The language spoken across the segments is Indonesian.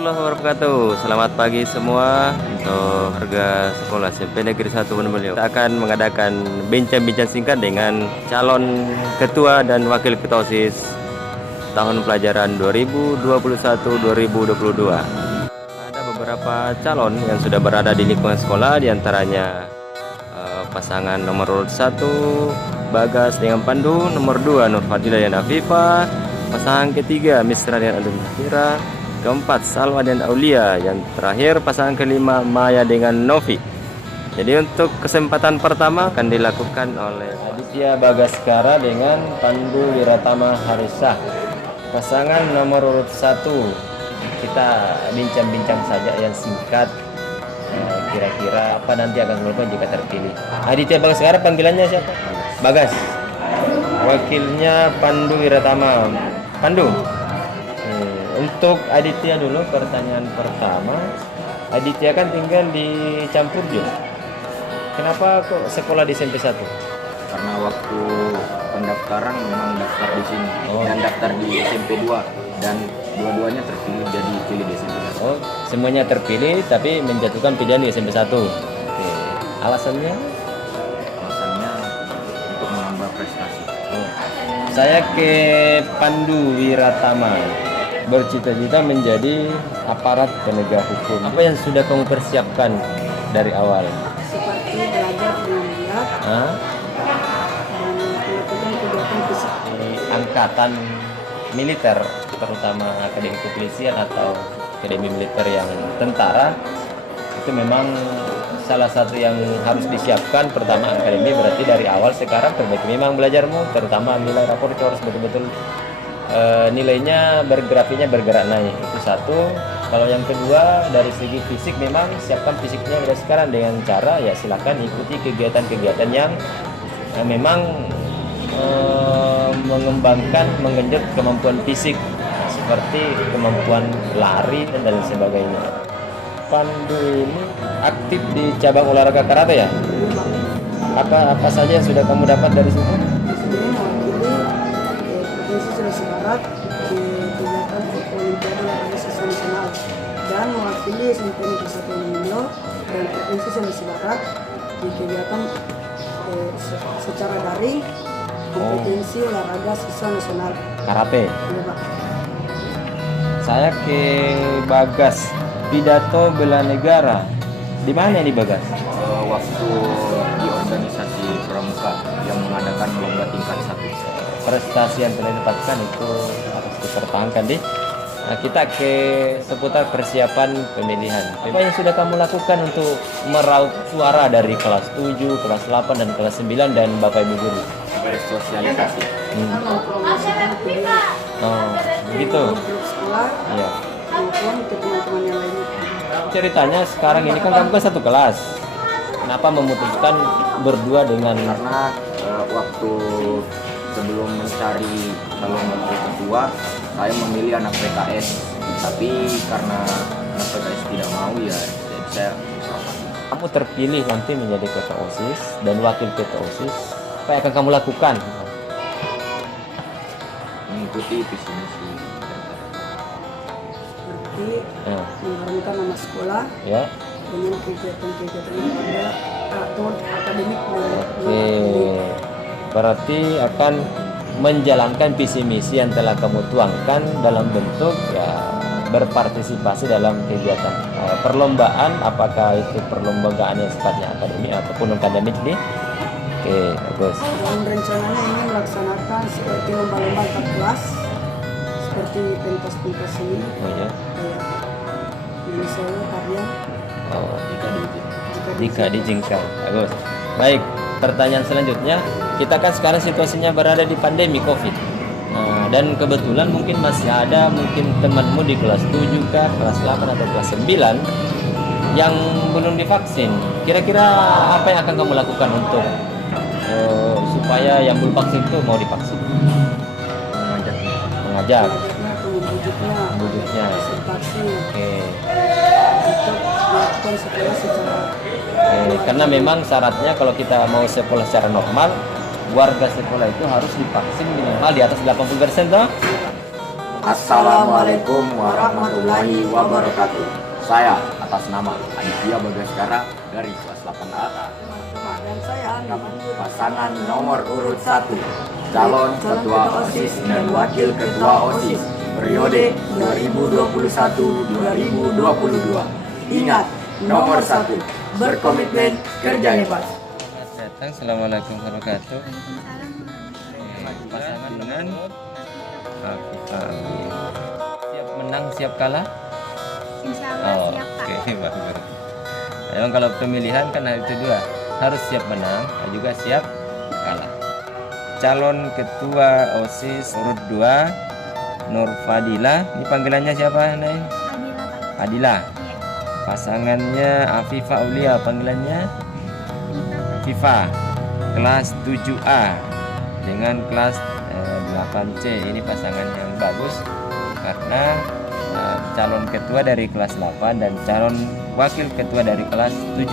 warahmatullahi wabarakatuh. Selamat pagi semua. Untuk harga sekolah SMP Negeri 1 Pondok Beliau, kita akan mengadakan bincang-bincang singkat dengan calon ketua dan wakil ketua OSIS tahun pelajaran 2021-2022. Ada beberapa calon yang sudah berada di lingkungan sekolah, diantaranya pasangan nomor urut 1 Bagas dengan Pandu, nomor 2 Nur Fadilah dan Afifah, pasangan ketiga Misra dan Adun Zahira, keempat Salwa dan Aulia, yang terakhir pasangan kelima Maya dengan Novi. Jadi untuk kesempatan pertama akan dilakukan oleh Aditya Bagaskara dengan Pandu Wiratama Harisah, pasangan nomor urut 1. Kita bincang-bincang saja yang singkat, kira-kira apa nanti akan dilakukan jika terpilih. Aditya Bagaskara panggilannya siapa? Bagas. Wakilnya Pandu Wiratama. Pandu. Untuk Aditya dulu, pertanyaan pertama. Aditya kan tinggal di Campurjo. Kenapa kok sekolah di SMP 1? Karena waktu pendaftaran memang daftar di sini dan iya. daftar di SMP 2 dan dua-duanya terpilih jadi pilih di SMP 1. Oh, semuanya terpilih tapi menjatuhkan pilihan di SMP 1. Oke. Alasannya? Alasannya untuk menambah prestasi. Oh. Saya ke Pandu Wiratama, bercita-cita menjadi aparat penegak hukum. Apa yang sudah kamu persiapkan dari awal? Seperti belajar dengan giat dan melakukan kegiatan fisik. Angkatan militer, terutama akademi kepolisian atau akademi militer yang tentara, itu memang salah satu yang harus disiapkan. Pertama akademi, berarti dari awal sekarang perbaiki memang belajarmu, terutama nilai rapor itu harus betul-betul nilainya grafiknya bergerak naik, itu satu. Kalau yang kedua dari segi fisik, memang siapkan fisiknya dari sekarang dengan cara ya silakan ikuti kegiatan-kegiatan yang memang mengembangkan, menggenjot kemampuan fisik, seperti kemampuan lari dan lain sebagainya. Pandu ini aktif di cabang olahraga karate ya? Apa saja yang sudah kamu dapat dari situ? Sebenarnya mewakili Provinsi Sulawesi Barat di kegiatan Olimpiade olahraga siswa nasional dan mewakili SMP Negeri 1 Pondok Beliau dan Provinsi Sulawesi Barat di kegiatan secara daring kompetensi olahraga siswa nasional Karate. Iya, Pak. Saya ke Bagas, pidato bela negara. Di mana ini Bagas? Waktu di organisasi pramuka yang mengadakan lomba tingkat 1. Prestasi yang telah didapatkan itu harus dipertahankan deh. Nah, kita ke seputar persiapan pemilihan. Apa yang sudah kamu lakukan untuk meraup suara dari kelas 7, kelas 8, dan kelas 9 dan Bapak Ibu guru? Bersosialisasi. Mempromosikan Oh, begitu. grup sekolah Iya. maupun ke teman-teman yang lainnya. Ceritanya sekarang ini kan kamu kan satu kelas. Kenapa memutuskan berdua dengan Karena waktu sebelum mencari calon wakil ketua, saya memilih anak PKS. Tapi karena anak PKS tidak mau, ya jadi saya merapat. kamu terpilih nanti menjadi ketua OSIS dan wakil ketua OSIS? Apa yang akan kamu lakukan? Mengikuti visi misi. Seperti Ya. mengharumkan nama sekolah Ya. dengan kegiatan-kegiatan yang ada atau akademik dan Oke. Berarti akan menjalankan visi misi yang telah kamu tuangkan dalam bentuk ya berpartisipasi dalam kegiatan perlombaan, apakah itu perlombaan yang sifatnya akademik ataupun non akademik nih. Oke, bagus. dan rencananya ingin melaksanakan seperti lomba-lomba antar kelas seperti pentas-pentas ini Oh ya. kayak misalnya karya Oh, jika jika diizinkan. Bagus. Baik, pertanyaan selanjutnya, kita kan sekarang situasinya berada di pandemi COVID. Nah, dan kebetulan mungkin masih ada mungkin temanmu di kelas 7 kah, kelas 8 atau kelas 9 yang belum divaksin. Kira-kira apa yang akan kamu lakukan untuk supaya yang belum vaksin itu mau divaksin? Mengajak Mengajak, mengajaknya atau membujuknya. presentasi Oke. untuk melakukan sekolah secara Karena memang syaratnya kalau kita mau sekolah secara normal, warga sekolah itu harus divaksin minimal di atas 80% toh. Assalamualaikum warahmatullahi wabarakatuh. Saya atas nama Aditya Bagaskara dari kelas 8A. Dan saya Pasangan nomor urut 1, calon ketua OSIS dan wakil ketua OSIS periode 2021-2022. Ingat, nomor 1, berkomitmen, kerja hebat. Selamat datang, Assalamualaikum warahmatullahi wabarakatuh. Pasangan dengan siap menang, siap kalah? Insya Allah siap Pak. Oke, bagus. Memang kalau pemilihan kan itu dua, harus siap menang dan juga siap kalah. Calon ketua OSIS urut 2 Nur Fadila, ini panggilannya siapa, Nay? Adila Pak. Adila. Iya. Pasangannya Afifa Aulia, panggilannya Fifa. Kelas 7A dengan kelas 8C. Ini pasangan yang bagus karena calon ketua dari kelas 8 dan calon wakil ketua dari kelas 7.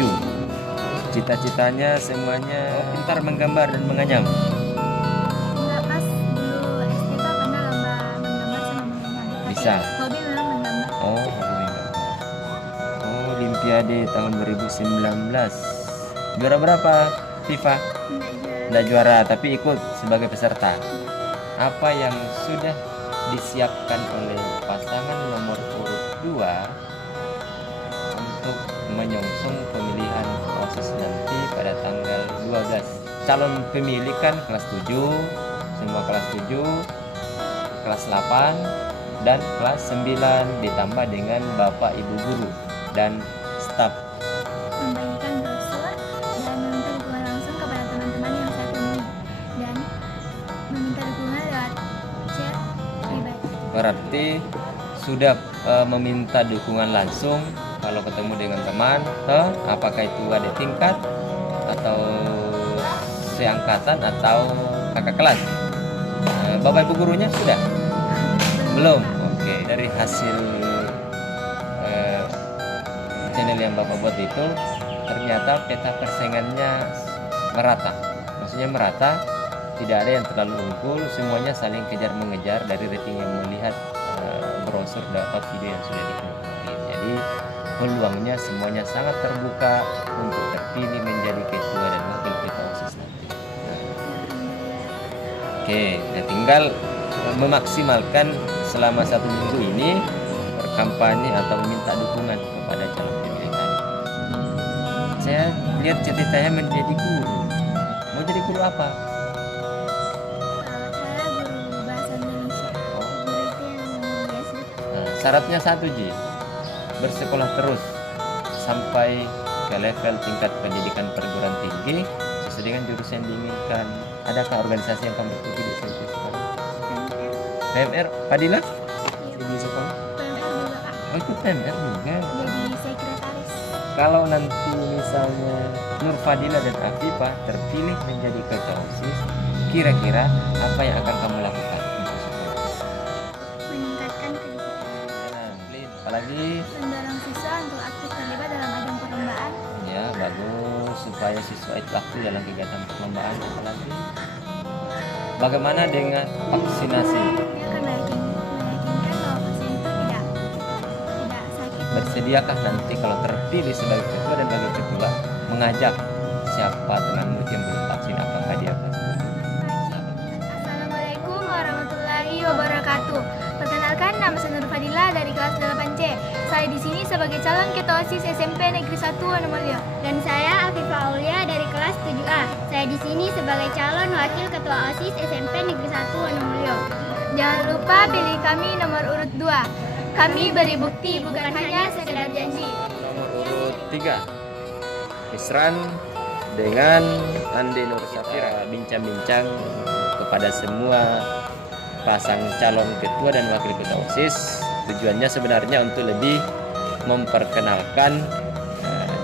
Cita-citanya semuanya pintar menggambar dan menganyam. Enggak, pas dulu SD Pak pernah lomba menggambar sama menganyam. Bisa. Hobi memang menggambar. Oh, hobi menggambar. Oh, Olimpiade tahun 2019. Juara berapa, Fifa? Tidak juara, tapi ikut sebagai peserta. Apa yang sudah disiapkan oleh pasangan nomor urut 2 untuk menyongsong pemilihan OSIS nanti pada tanggal 12? Calon pemilih kan kelas 7, semua kelas 7, kelas 8 dan kelas 9 ditambah dengan Bapak Ibu guru dan staf. Membagikan brosur dan meminta dukungan langsung kepada teman-teman yang saya temui dan meminta dukungan lewat chat pribadi. Berarti sudah meminta dukungan langsung kalau ketemu dengan teman, apakah itu ada tingkat atau seangkatan atau kakak kelas. Bapak Ibu gurunya sudah? Belum. Oke. Dari hasil channel yang Bapak buat itu ternyata peta persaingannya merata. Maksudnya merata, tidak ada yang terlalu unggul, semuanya saling kejar mengejar dari rating yang melihat brosur atau video yang sudah dikirim. Jadi peluangnya semuanya sangat terbuka untuk terpilih menjadi ketua dan wakil ketua OSIS nanti. Oke, ya tinggal memaksimalkan selama 1 minggu ini berkampanye atau meminta dukungan kepada calon pemilih tadi. Saya lihat cita-citanya menjadi guru. Mau jadi guru apa? Saya guru bahasa Indonesia. Guru itu yang biasa. Nah, syaratnya 1 Ji, bersekolah terus sampai ke level tingkat pendidikan perguruan tinggi sesuai dengan jurusan yang diinginkan. Adakah organisasi yang kamu ikuti di SMP sekarang? PMR, Fadila? Di sekolah? PMR juga Pak. Oh, ikut PMR juga. Jadi sekretaris. Kalau nanti misalnya Nur Fadila dan Afifah terpilih menjadi ketua OSIS, kira-kira apa yang akan kamu lakukan untuk sekolah? Meningkatkan kedisiplinan. Nah, apalagi Mendorong siswa untuk aktif terlibat dalam ajang perlombaan. ya bagus supaya siswa itu aktif dalam kegiatan perlombaan. Apalagi bagaimana dengan vaksinasi? Dia akan meyakinkan bahwa pasien itu tidak sakit. Bersediakah nanti kalau terpilih sebagai ketua dan wakil ketua mengajak siapa teman murid yang belum vaksin, apakah dia vaksin? Assalamualaikum warahmatullahi wabarakatuh. Perkenalkan, nama saya Nur Fadila dari kelas 8C. Saya di sini sebagai calon ketua OSIS SMP Negeri 1 Wonomulyo. Dan saya Afifa Aulia dari kelas 7A. Saya di sini sebagai calon wakil ketua OSIS SMP Negeri 1 Wonomulyo. Jangan lupa pilih kami nomor urut 2. Kami beri bukti, bukan hanya sekedar janji. Nomor urut 3 Isran dengan Andi Nur Safira bincang-bincang kepada semua pasang calon ketua dan wakil ketua OSIS. Tujuannya sebenarnya untuk lebih memperkenalkan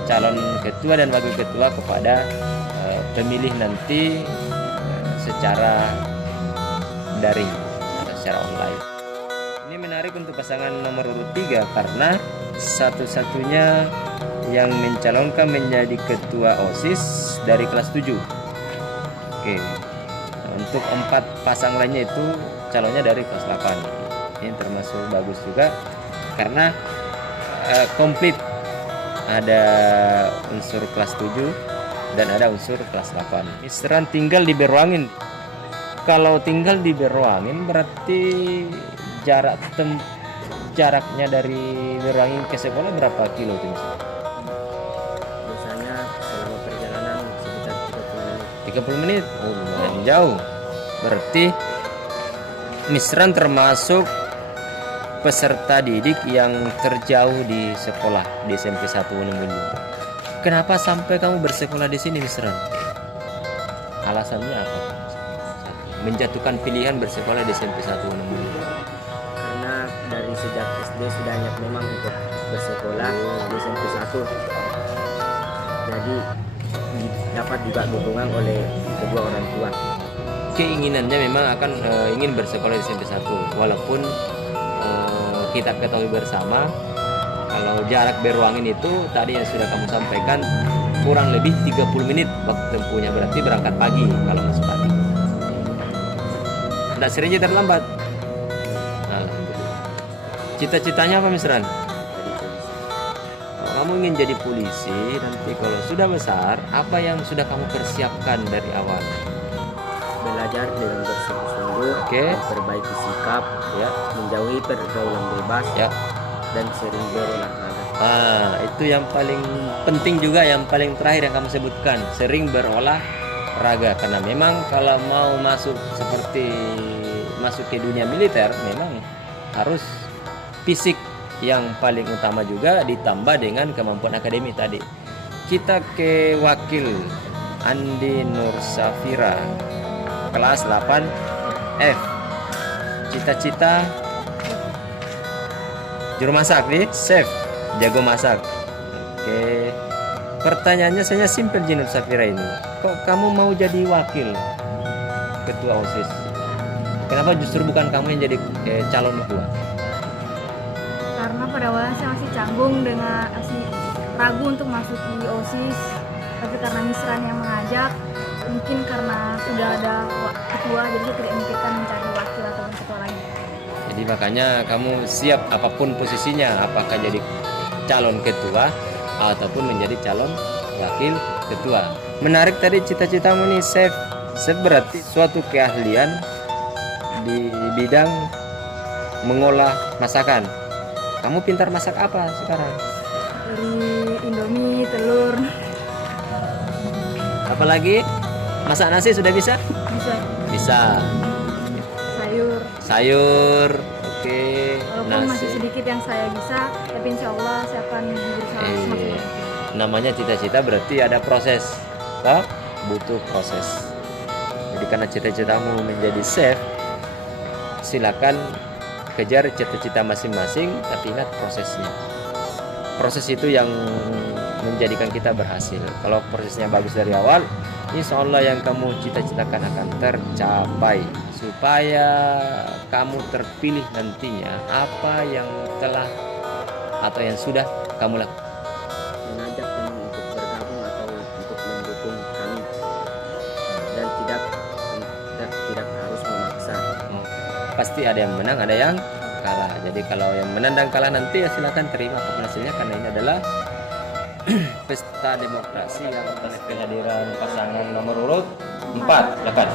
calon ketua dan wakil ketua kepada pemilih nanti secara daring atau secara online. Ini menarik untuk pasangan nomor urut 3 karena satu-satunya yang mencalonkan menjadi ketua OSIS dari kelas 7. Oke. Untuk 4 pasang lainnya itu calonnya dari kelas 8. Ini termasuk bagus juga karena komplit, ada unsur kelas 7 dan ada unsur kelas 8. Misran tinggal di Berwangin. Kalau tinggal di Berwangin berarti jaraknya dari Berwangin ke sekolah berapa kilo tuh? Biasanya selama perjalanan sekitar 30 menit. Oh, lumayan jauh. Berarti Misran termasuk peserta didik yang terjauh di sekolah di SMP 1 Wonomulyo. Kenapa sampai kamu bersekolah di sini, Misran? Alasannya apa? Menjatuhkan pilihan bersekolah di SMP 1 Wonomulyo. Karena dari sejak SD sudah niat memang untuk bersekolah di SMP 1. Jadi dapat juga dukungan oleh kedua orang tua. Keinginannya memang akan ingin bersekolah di SMP 1, walaupun kita ketahui bersama kalau jarak Berwangin itu tadi yang sudah kamu sampaikan kurang lebih 30 menit waktu tempuhnya, berarti berangkat pagi kalau masuk pagi. Tidak seringnya terlambat. Alhamdulillah. Cita-citanya apa, Misran? Kamu ingin jadi polisi, nanti kalau sudah besar, apa yang sudah kamu persiapkan dari awal? Belajar dengan bersungguh-sungguh, Oke. memperbaiki sikap, Ya, menjauhi pergaulan bebas, ya. dan sering berolahraga. Itu yang paling penting juga, yang paling terakhir yang kamu sebutkan, sering berolahraga. Karena memang kalau mau masuk ke dunia militer, memang harus fisik yang paling utama juga ditambah dengan kemampuan akademik tadi. Kita ke wakil Andi Nur Safira, kelas 8F. Cita-cita juru masak nih, chef, jago masak. Oke. Pertanyaannya saya simpel, Nur Safira ini. Kok kamu mau jadi wakil ketua OSIS? Kenapa justru bukan kamu yang jadi calon ketua? Karena pada awalnya saya masih canggung dengan masih ragu untuk masuk di OSIS, tapi karena Misran yang mengajak, mungkin karena sudah ada ketua, jadi saya tidak memikirkan mencari wakil atau ketua lagi. Jadi makanya kamu siap apapun posisinya, apakah jadi calon ketua ataupun menjadi calon wakil ketua. Menarik tadi cita-citamu nih, chef. Chef berarti suatu keahlian di bidang mengolah masakan. Kamu pintar masak apa sekarang? Dari Indomie, telur, Apalagi masak nasi sudah bisa? bisa Bisa. sayur. Sayur, oke. Walaupun masih Nasi. sedikit yang saya bisa, tapi insya Allah saya akan berusaha semaksimal. Namanya cita-cita berarti ada proses, toh? Butuh proses. Jadi karena cita-citamu menjadi chef, silakan kejar cita-cita masing-masing, tapi ingat prosesnya. Proses itu yang menjadikan kita berhasil. Kalau prosesnya bagus dari awal, insya Allah yang kamu cita-citakan akan tercapai. Supaya kamu terpilih nantinya, apa yang telah atau yang sudah kamu lakukan. Mengajak teman untuk bergabung atau untuk mendukung kami, dan tidak harus memaksa. Pasti ada yang menang, ada yang kalah. Jadi kalau yang menang dan kalah nanti ya silakan terima apapun hasilnya, karena ini adalah pesta demokrasi yang oleh kehadiran pasangan nomor urut 4. Silakan.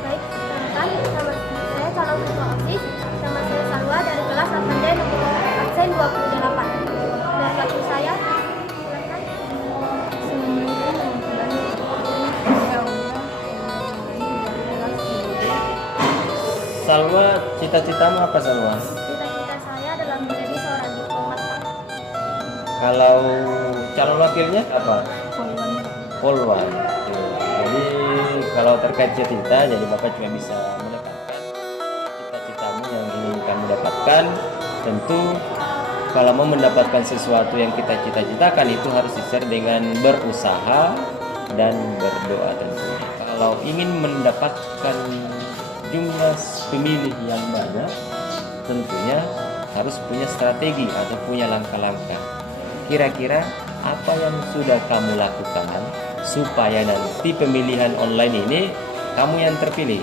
Baik, perkenalkan, nama saya calon ketua OSIS. Nama saya Salwa dari kelas 8D nomor absen 28. Dan waktu saya, silakan. Salwa, cita-citamu apa, Salwa? Cita-cita saya adalah menjadi seorang diplomat, Pak. Kalau calon wakilnya apa? Polwan. Jadi kalau terkait cita-cita, jadi Bapak cuma bisa menekankan cita-citamu yang ingin kamu dapatkan. Tentu kalau mau mendapatkan sesuatu yang kita cita-citakan itu harus disertai dengan berusaha dan berdoa tentunya. Kalau ingin mendapatkan jumlah pemilih yang banyak, tentunya harus punya strategi atau punya langkah-langkah. Kira-kira apa yang sudah kamu lakukan supaya nanti pemilihan online ini kamu yang terpilih?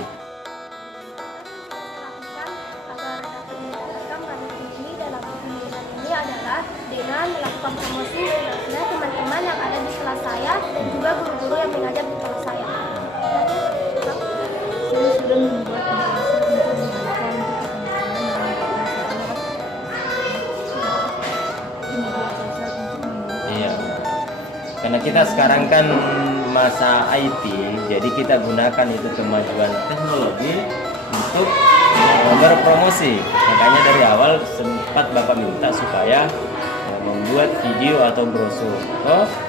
karena kita sekarang kan masa IT, jadi kita gunakan itu kemajuan teknologi untuk berpromosi. Makanya dari awal sempat Bapak minta supaya membuat video atau brosur.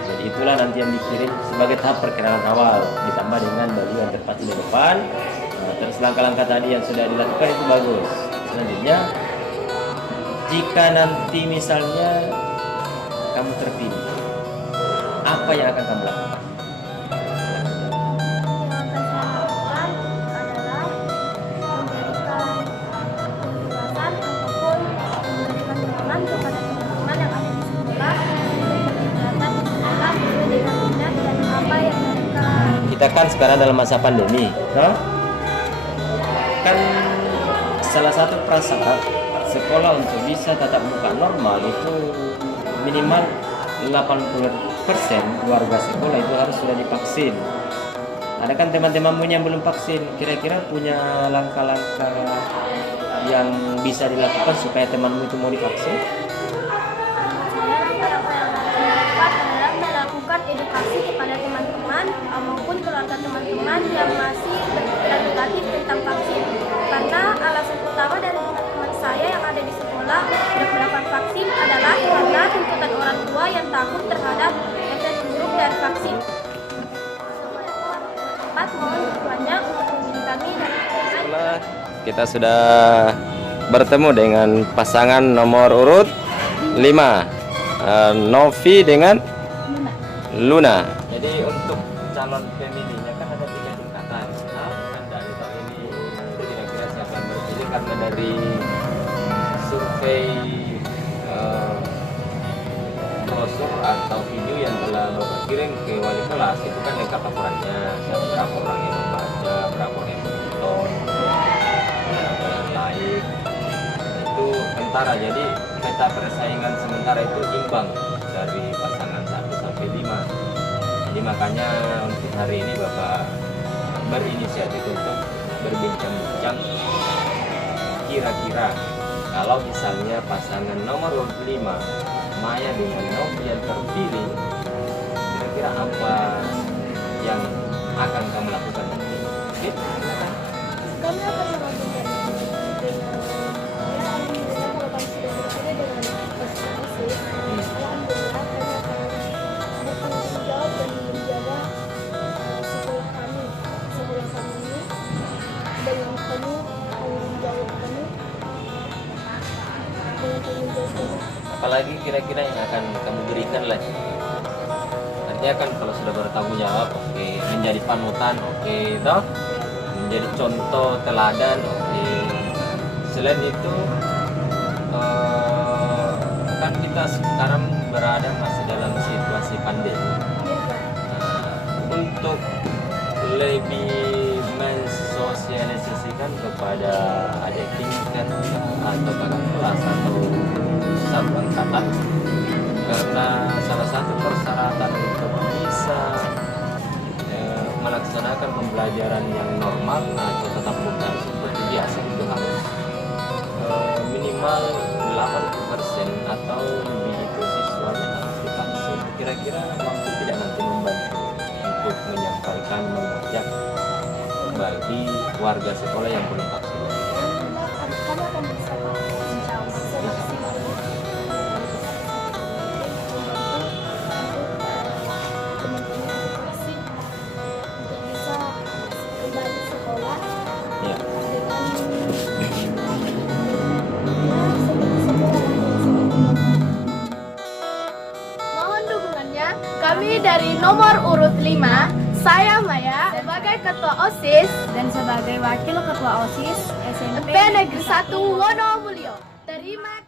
Jadi itulah nanti yang dikirim sebagai tahap perkenalan awal, ditambah dengan baju yang terpasang di depan. Terus langkah-langkah tadi yang sudah dilakukan itu bagus. Selanjutnya, jika nanti misalnya kamu terpilih, apa yang akan kamu lakukan? Yang akan saya lakukan adalah memberikan kebebasan ataupun memberikan dukungan kepada teman-teman yang ada di sekolah untuk berkegiatan di sekolah sesuai dengan minat dan apa yang mereka. Kita kan sekarang dalam masa pandemi, kan salah satu prasyarat sekolah untuk bisa tatap muka normal itu minimal 80% warga sekolah itu harus sudah divaksin. Ada kan teman-temanmu yang belum vaksin, kira-kira punya langkah-langkah yang bisa dilakukan supaya temanmu itu mau divaksin? Saya langkah-langkah yang harus dilakukan adalah melakukan edukasi kepada teman-teman maupun keluarga teman-teman yang masih berpikiran negatif tentang vaksin. Karena alasan utama dari teman-teman saya yang ada di sekolah tidak melakukan vaksin adalah karena tuntutan orang tua yang takut terhadap efek buruk dari vaksin. Cepat mohon dukungannya untuk memilih kami dan Setelah kita sudah bertemu dengan pasangan nomor urut 5, Novi dengan Luna. Jadi untuk calon pemilihnya kan ada 3 tingkatan. Kan dari tahun ini kira-kira siapa yang berpilih karena dari survei brosur atau video yang telah Bapak kirim ke wali kelas itu kan lengkap laporannya, berapa orang yang membaca, berapa orang yang menonton, berapa yang like. Itu kentara, jadi peta persaingan sementara itu imbang dari pasangan 1 sampai 5. Jadi makanya untuk hari ini Bapak berinisiatif untuk berbincang-bincang kira-kira kalau misalnya pasangan nomor 5 Maya dengan Novi yang terpilih, kira-kira apa yang akan kamu lakukan nanti? Oke, silakan. kami akan melakukan dengan alhamdulillah kalau kami sudah berpilih dengan konstitusi, alhamdulillah kami akan bertanggung jawab dan menjaga sekolah kami ini dengan penuh tanggung jawab kami dengan tanggung jawab kami. Apalagi kira-kira yang akan kamu berikan lagi? Artinya kan kalau sudah bertanggung jawab, oke, menjadi panutan, oke, toh? Menjadi contoh teladan, oke. Selain itu, kan kita sekarang berada masih dalam situasi pandemi. Untuk lebih mensosialisasikan kepada adik tingkat atau kakak kelas atau satu angkatan, karena salah satu persyaratan untuk bisa melaksanakan pembelajaran yang normal atau tetap muka seperti biasa itu harus minimal 80% atau lebih itu siswanya harus divaksin. Kira-kira mampu tidak nanti membantu untuk menyampaikan, mengajak bagi warga sekolah yang belum vaksin? Kami akan bisa semaksimal teman-teman vaksin untuk bisa kembali sekolah Ya. dengan seperti sekolah. Mohon dukungannya. Kami dari nomor urut 5, saya Maya sebagai ketua OSIS Dan sebagai wakil ketua OSIS SMP Negeri 1 Wonomulyo. Terima kasih.